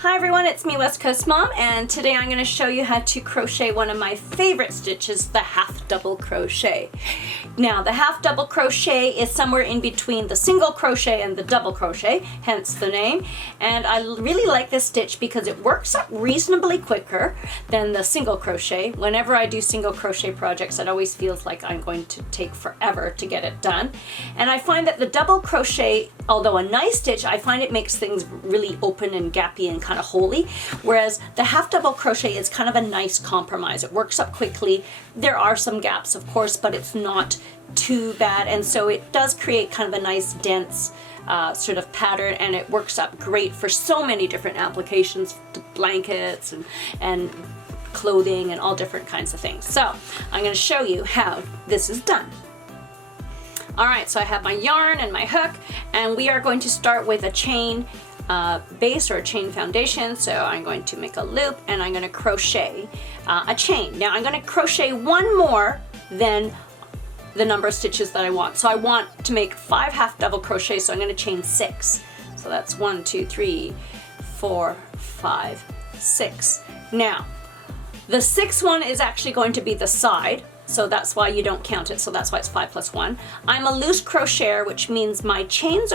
Hi everyone, it's me, West Coast Mom, and today I'm going to show you how to crochet one of my favorite stitches, the half double crochet. Now, the half double crochet is somewhere in between the single crochet and the double crochet, hence the name. And I really like this stitch because it works up reasonably quicker than the single crochet. Whenever I do single crochet projects, it always feels like I'm going to take forever to get it done. And I find that the double crochet, although a nice stitch, I find it makes things really open and gappy and kind of holy, whereas the half double crochet is kind of a nice compromise. It works up quickly. There are some gaps, of course, but it's not too bad, and so it does create kind of a nice dense sort of pattern, and it works up great for so many different applications, blankets and clothing and all different kinds of things. So I'm going to show you how this is done. Alright, so I have my yarn and my hook, and we are going to start with a chain base or a chain foundation. So I'm going to make a loop and I'm going to crochet a chain. Now I'm going to crochet one more than the number of stitches that I want. So I want to make 5 half double crochets, so I'm going to chain 6. So that's 1, 2, 3, 4, 5, 6. Now the 6th one is actually going to be the side, so that's why you don't count it. So that's why it's 5 plus 1. I'm a loose crocheter, which means my chains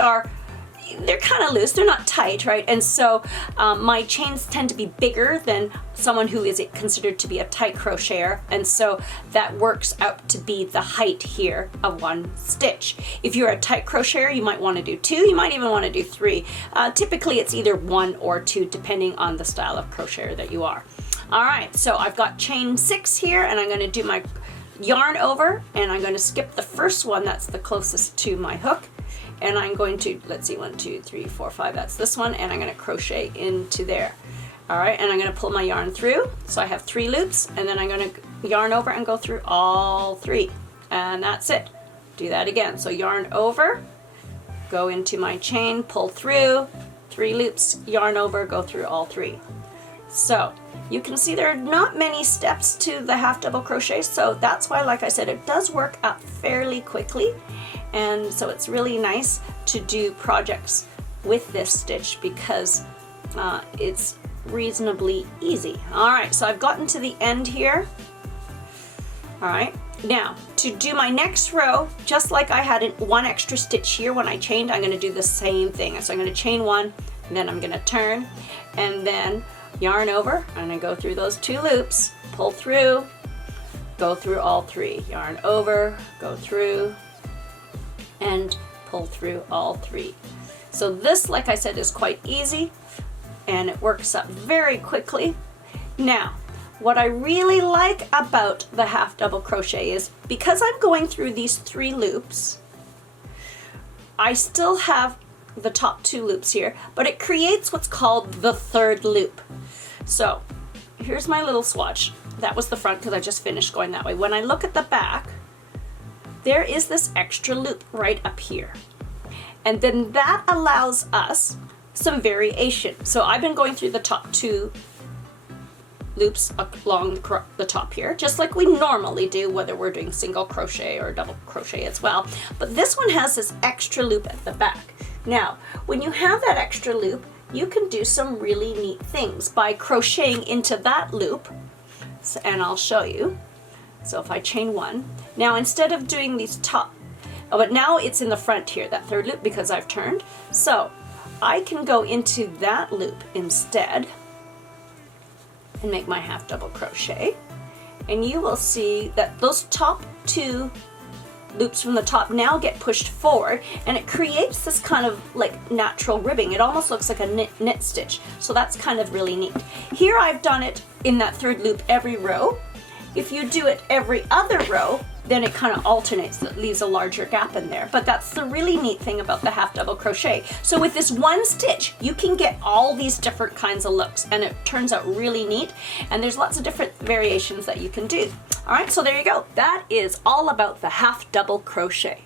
they're kind of loose, they're not tight, right? And so my chains tend to be bigger than someone who is considered to be a tight crocheter, and so that works out to be the height here of one stitch. If you're a tight crocheter, you might want to do 2, you might even want to do 3. Typically it's either 1 or 2 depending on the style of crocheter that you are. Alright, so I've got chain 6 here, and I'm going to do my yarn over, and I'm going to skip the first one that's the closest to my hook, and I'm going to, let's see, 1, 2, 3, 4, 5, that's this one, and I'm going to crochet into there. Alright, and I'm going to pull my yarn through, so I have 3 loops, and then I'm going to yarn over and go through all 3, and that's it. Do that again. So yarn over, go into my chain, pull through, 3 loops, yarn over, go through all 3. So you can see there are not many steps to the half double crochet, so that's why, like I said, it does work up fairly quickly, and so it's really nice to do projects with this stitch because it's reasonably easy. Alright, so I've gotten to the end here. Alright, now to do my next row, just like I had one extra stitch here when I chained, I'm going to do the same thing. So I'm going to chain 1, and then I'm going to turn, and then yarn over, and I go through those 2 loops, pull through, go through all 3, yarn over, go through, and pull through all 3. So this, like I said, is quite easy, and it works up very quickly. Now, what I really like about the half double crochet is because I'm going through these 3 loops, I still have the top 2 loops here, but it creates what's called the 3rd loop. So here's my little swatch. That was the front because I just finished going that way. When I look at the back, there is this extra loop right up here, and then that allows us some variation. So I've been going through the top 2 loops along the top here, just like we normally do, whether we're doing single crochet or double crochet as well, but this one has this extra loop at the back. Now, when you have that extra loop, you can do some really neat things by crocheting into that loop, and I'll show you. So if I chain 1, now instead of doing these top, but now it's in the front here, that 3rd loop, because I've turned, so I can go into that loop instead and make my half double crochet, and you will see that those top 2 loops from the top now get pushed forward, and it creates this kind of like natural ribbing. It almost looks like a knit stitch, so that's kind of really neat. Here I've done it in that 3rd loop every row. If you do it every other row, then it kind of alternates, it leaves a larger gap in there. But that's the really neat thing about the half double crochet. So with this one stitch, you can get all these different kinds of looks, and it turns out really neat, and there's lots of different variations that you can do. Alright, so there you go. That is all about the half double crochet.